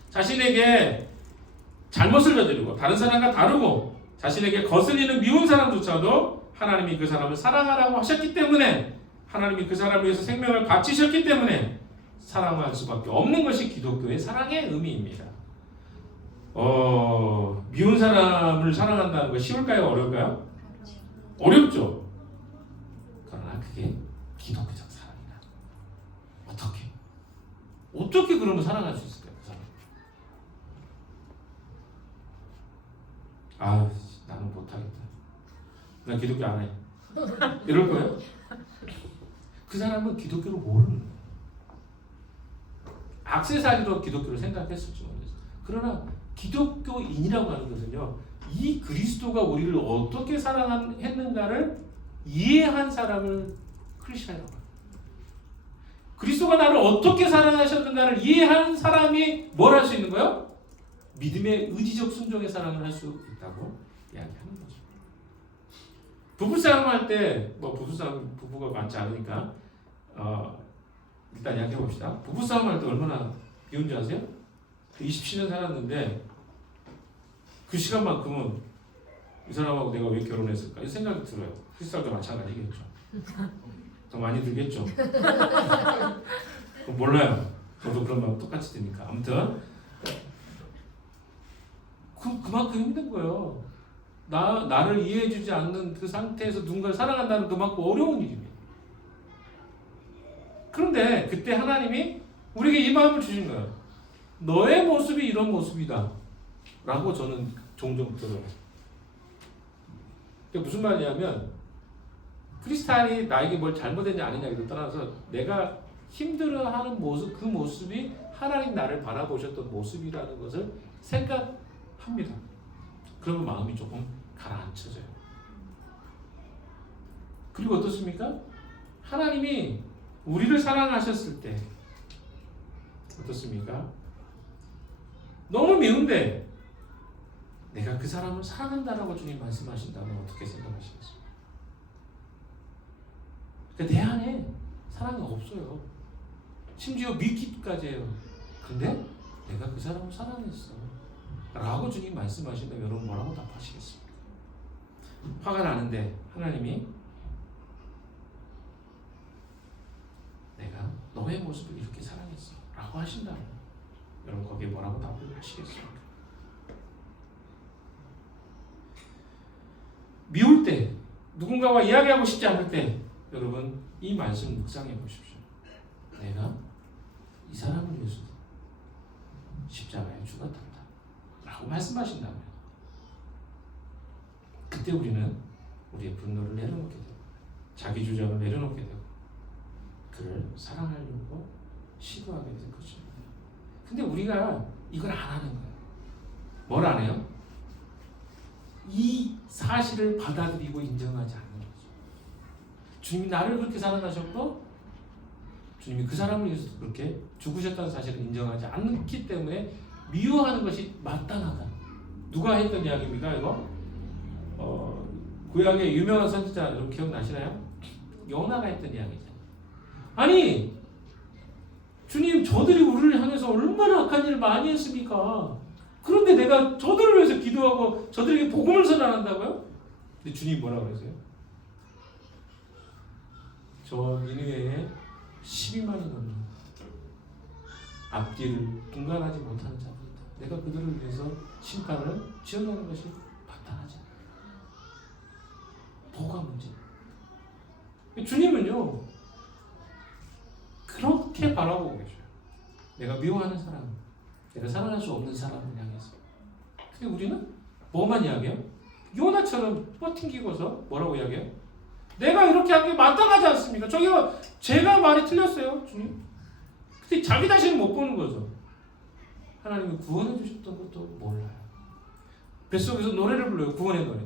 자신에게 잘못을 저지르고 다른 사람과 다르고 자신에게 거슬리는 미운 사람조차도 하나님이 그 사람을 사랑하라고 하셨기 때문에 하나님이 그 사람을 위해서 생명을 바치셨기 때문에 사랑할 수밖에 없는 것이 기독교의 사랑의 의미입니다. 미운 사람을 사랑한다는 거 쉬울까요? 어려울까요? 어렵죠. 그러나 그게 기독교적 사랑이다. 어떻게 그러면 사랑할 수 있을까요? 그 사람. 나는 못하겠다. 난 기독교 안 해. 이럴 거예요? 그 사람은 기독교를 모르는 거예요. 액세서리로 기독교를 생각했을지 모르겠어요. 그러나 기독교인이라고 하는 것은요, 이 그리스도가 우리를 어떻게 사랑했는가를 이해한 사람을 크리스천이라고 합니다. 그리스도가 나를 어떻게 사랑하셨는가를 이해한 사람이 뭘 할 수 있는 거예요? 믿음의 의지적 순종의 사랑을 할 수 있다고 이야기하는 거죠. 부부싸움 할 때, 부부싸움, 부부가 많지 않으니까, 일단 이야기해 봅시다. 부부싸움 할 때 얼마나 비운지 아세요? 27년 살았는데, 그 시간만큼은 이 사람하고 내가 왜 결혼했을까? 이 생각이 들어요. 크리스탈도 마찬가지겠죠. 더 많이 들겠죠. 몰라요. 저도 그런 마음 똑같이 드니까. 아무튼 그만큼 힘든 거예요. 나를 이해해주지 않는 그 상태에서 누군가를 사랑한다는 그만큼 어려운 일입니다. 그런데 그때 하나님이 우리에게 이 마음을 주신 거예요. 너의 모습이 이런 모습이다 라고 저는 종종 들어요. 그게 무슨 말이냐면 크리스탈이 나에게 뭘 잘못했냐 아니냐를 떠나서 내가 힘들어하는 모습, 그 모습이 하나님 나를 바라보셨던 모습이라는 것을 생각합니다. 그러면 마음이 조금 가라앉혀져요. 그리고 어떻습니까? 하나님이 우리를 사랑하셨을 때 어떻습니까? 너무 미운데 내가 그 사람을 사랑한다라고 주님 말씀하신다면 어떻게 생각하시겠어요? 그러니까 내 안에 사랑이 없어요. 심지어 믿기까지 해요. 근데 내가 그 사람을 사랑했어 라고 주님 말씀하시면 여러분 뭐라고 답하시겠습니까? 화가 나는데 하나님이 내가 너의 모습을 이렇게 사랑했어 라고 하신다면 여러분 거기에 뭐라고 답을 하시겠습니까? 미울 때 누군가와 이야기하고 싶지 않을 때 여러분 이 말씀 묵상해 보십시오. 내가 이 사람을 위해서 십자가에 죽었단다 라고 말씀하신다면 그때 우리는 우리의 분노를 내려놓게 되고 자기 주장을 내려놓게 되고 그를 사랑하려고 시도하게 될 것입니다. 근데 우리가 이걸 안 하는 거예요. 뭘 안 해요? 이 사실을 받아들이고 인정하지 않는 거죠. 주님이 나를 그렇게 사랑하셨고 주님이 그 사람을 위해서 그렇게 죽으셨다는 사실을 인정하지 않기 때문에 미워하는 것이 마땅하다. 누가 했던 이야기입니까 이거? 구약의 유명한 선지자 여러분 기억나시나요? 요나가 했던 이야기죠. 아니 주님 저들이 우리를 향해서 얼마나 악한 일을 많이 했습니까? 그런데 내가 저들을 위해서 기도하고 저들에게 복음을 전한다고요? 근데 주님이 뭐라 그러세요? 저 니느웨에 12만이 넘는 앞뒤를 분간하지 못하는 자들이다. 내가 그들을 위해서 심판을 지어내는 것이 마땅하지 않다. 뭐가 문제? 주님은요 그렇게 바라보고 계셔요. 내가 미워하는 사람, 내가 사랑할 수 없는 사람을 향해서. 근데 우리는 뭐만 이야기해요? 요나처럼 버팅기고서 뭐라고 이야기해요? 내가 이렇게 한 게 마땅하지 않습니까? 저기요, 제가 말이 틀렸어요, 주님. 근데 자기 자신을 못 보는 거죠. 하나님이 구원해 주셨던 것도 몰라요. 뱃속에서 노래를 불러요. 구원의 노래.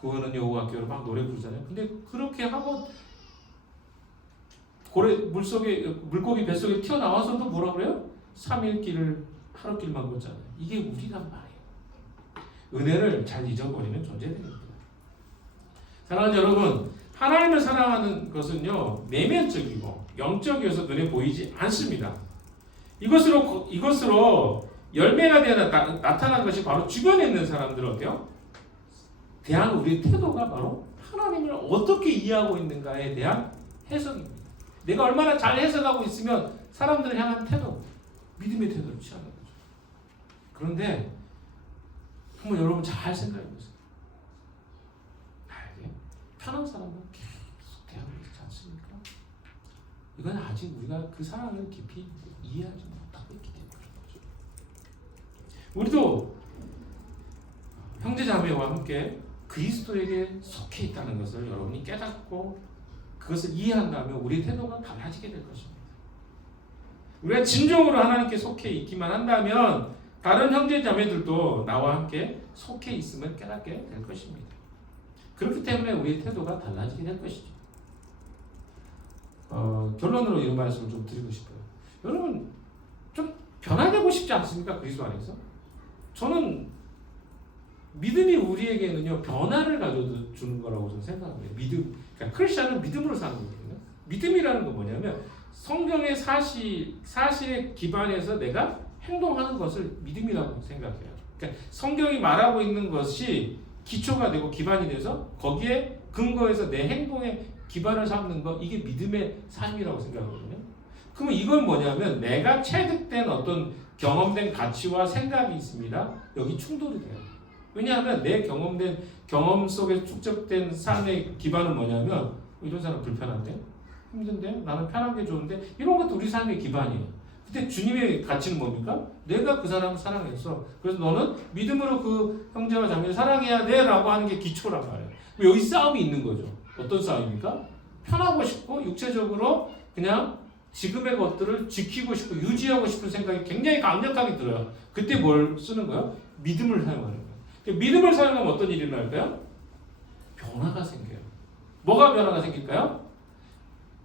구원은 여호와께로 막 노래 부르잖아요. 근데 그렇게 하고 물고기 뱃속에 튀어나와서도 뭐라 그래요? 3일 길을 하루 길만 걷잖아요. 이게 우리란 말이에요. 은혜를 잘 잊어버리는 존재들입니다. 사랑하는 여러분, 하나님을 사랑하는 것은요 내면적이고 영적이어서 눈에 보이지 않습니다. 이것으로 열매가 되어 나타난 것이 바로 주변에 있는 사람들은 어때요? 대한 우리의 태도가 바로 하나님을 어떻게 이해하고 있는가에 대한 해석입니다. 내가 얼마나 잘 해석하고 있으면 사람들을 향한 태도, 믿음의 태도를 취하는 거죠. 그런데 한번 여러분 잘 생각해 보세요. 나에게 편한 사람은 계속 대하고 있지 않습니까? 이건 아직 우리가 그 사랑을 깊이 이해하지 못하고 있기 때문에 그런 거죠. 우리도 형제자매와 함께 그리스도에게 속해 있다는 것을 여러분이 깨닫고 그것을 이해한다면 우리의 태도가 달라지게 될 것입니다. 우리가 진정으로 하나님께 속해 있기만 한다면 다른 형제자매들도 나와 함께 속해 있음을 깨닫게 될 것입니다. 그렇기 때문에 우리의 태도가 달라지게 될 것이죠. 결론으로 이런 말씀을 좀 드리고 싶어요. 여러분 좀 변화되고 싶지 않습니까? 그리스도 안에서? 저는 믿음이 우리에게는요 변화를 가져주는 거라고 저는 생각합니다. 믿음, 그러니까 크리스천은 믿음으로 사는 거거든요. 믿음이라는 건 뭐냐면 성경의 사실에 기반해서 내가 행동하는 것을 믿음이라고 생각해요. 그러니까 성경이 말하고 있는 것이 기초가 되고 기반이 돼서 거기에 근거해서 내 행동에 기반을 삼는 것, 이게 믿음의 삶이라고 생각하거든요. 그러면 이건 뭐냐면 내가 체득된 어떤 경험된 가치와 생각이 있습니다. 여기 충돌이 돼요. 왜냐하면 내 경험 속에 축적된 삶의 기반은 뭐냐면 이런 사람 불편한데? 힘든데? 나는 편한 게 좋은데? 이런 것도 우리 삶의 기반이에요. 근데 주님의 가치는 뭡니까? 내가 그 사람을 사랑했어. 그래서 너는 믿음으로 그 형제와 자매를 사랑해야 돼 라고 하는 게 기초란 말이에요. 여기 싸움이 있는 거죠. 어떤 싸움입니까? 편하고 싶고 육체적으로 그냥 지금의 것들을 지키고 싶고 유지하고 싶은 생각이 굉장히 강력하게 들어요. 그때 뭘 쓰는 거예요? 믿음을 사용하는 거예요. 믿음을 사용하면 어떤 일이 일어날까요? 변화가 생겨요. 뭐가 변화가 생길까요?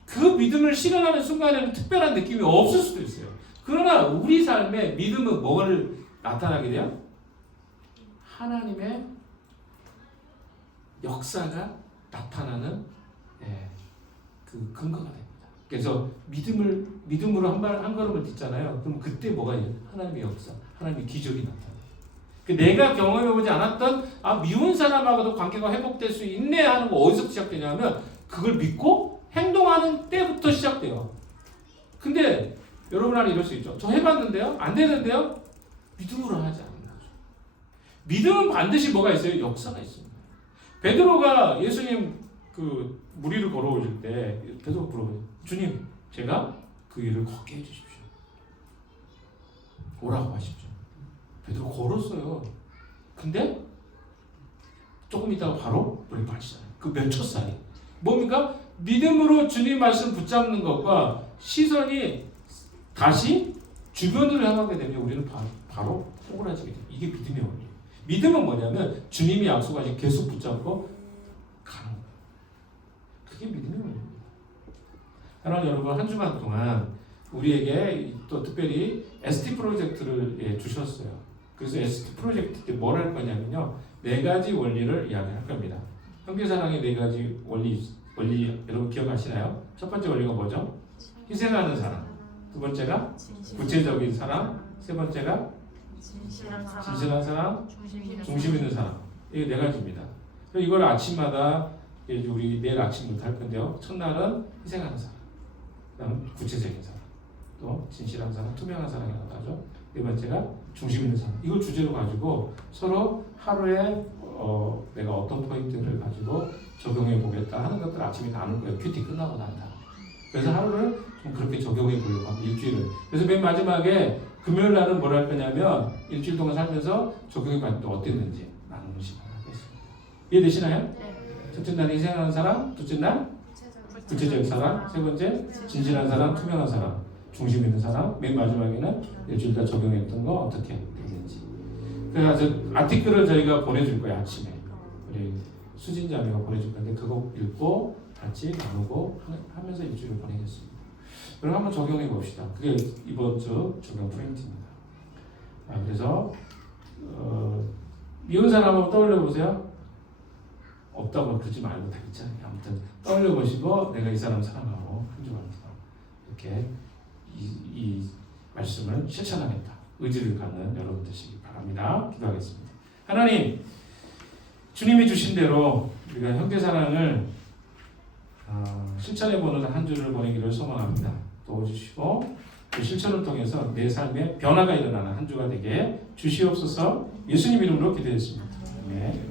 그 믿음을 실현하는 순간에는 특별한 느낌이 없을 수도 있어요. 그러나 우리 삶에 믿음은 뭐를 나타나게 돼요? 하나님의 역사가 나타나는 그 근거가 됩니다. 그래서 믿음으로 한 걸음을 딛잖아요. 그럼 그때 뭐가 있어요? 하나님의 역사, 하나님의 기적이 나타나요. 내가 경험해보지 않았던 미운 사람하고도 관계가 회복될 수 있네 하는 거 어디서 시작되냐면 그걸 믿고 행동하는 때부터 시작돼요. 근데 여러분 안에 이럴 수 있죠. 저 해봤는데요? 안 되는데요? 믿음으로 하지 않는 거죠. 믿음은 반드시 뭐가 있어요? 역사가 있습니다. 베드로가 예수님 그 무리를 걸어오실 때 베드로가 물어봐요. 주님, 제가 그 일을 걷게 해주십시오. 오라고 하십시오. 베드로 걸었어요. 근데 조금 있다가 바로 물에 빠지잖아요. 그 몇 초 사이. 뭡니까? 믿음으로 주님 말씀 붙잡는 것과 시선이 다시 주변으로 향하게 되면 우리는 바로 오그라지게 돼요. 이게 믿음의 원리예요. 믿음은 뭐냐면 주님이 약속하신 계속 붙잡고 가는 거예요. 그게 믿음의 원리입니다. 하나님 여러분 한 주간 동안 우리에게 또 특별히 ST 프로젝트를 주셨어요. 그래서 ST 프로젝트 때 뭘 할 거냐면요. 4가지 원리를 이야기할 겁니다. 형제사랑의 4가지 원리 여러분 기억하시나요? 첫 번째 원리가 뭐죠? 희생하는 사랑. 두 번째가 구체적인 사랑. 세 번째가 진실한 사랑. 중심 있는 사랑. 이 4가지입니다. 이걸 아침마다 우리 내일 아침부터 할 건데요. 첫날은 희생하는 사랑. 그다음 구체적인 사랑. 또 진실한 사랑, 투명한 사랑이라고 하죠. 네 번째가 중심 있는 사랑. 이걸 주제로 가지고 서로 하루에 내가 어떤 포인트를 가지고 적용해 보겠다 하는 것들 아침에 나눌 거예요. 큐티 끝나고 난다. 그래서 하루를 좀 그렇게 적용해 보려고 합니다. 일주일을. 그래서 맨 마지막에 금요일 날은 뭘 할 거냐면 일주일 동안 살면서 적용해 봤는데 어땠는지 나누는 시간을 하겠습니다. 이해되시나요? 네. 첫째 날 희생하는 사람, 둘째 날 구체적 사람, 세 번째 진실한 사람, 투명한 사람, 중심 있는 사람, 맨 마지막에는 일주일 다 적용했던 거 어떻게 됐는지. 그래서 아티클을 저희가 보내줄 거예요. 아침에 우리 수진자매가 보내줄 건데 그거 읽고 같이 나누고 하면서 일주일을 보내겠습니다. 그럼 한번 적용해 봅시다. 그게 이번 주 적용 포인트입니다. 그래서 미운 사람 한번 떠올려 보세요. 없다고 그러지 말고 다 있잖아요. 아무튼 떠올려 보시고 내가 이 사람 사랑하고 한 주간 이렇게 이 말씀을 실천하겠다. 의지를 갖는 여러분 되시기 바랍니다. 기도하겠습니다. 하나님, 주님이 주신 대로 우리가 형제 사랑을 실천해보는 한 주를 보내기를 소망합니다. 도와주시고 그 실천을 통해서 내 삶에 변화가 일어나는 한 주가 되게 주시옵소서. 예수님 이름으로 기도했습니다. 네.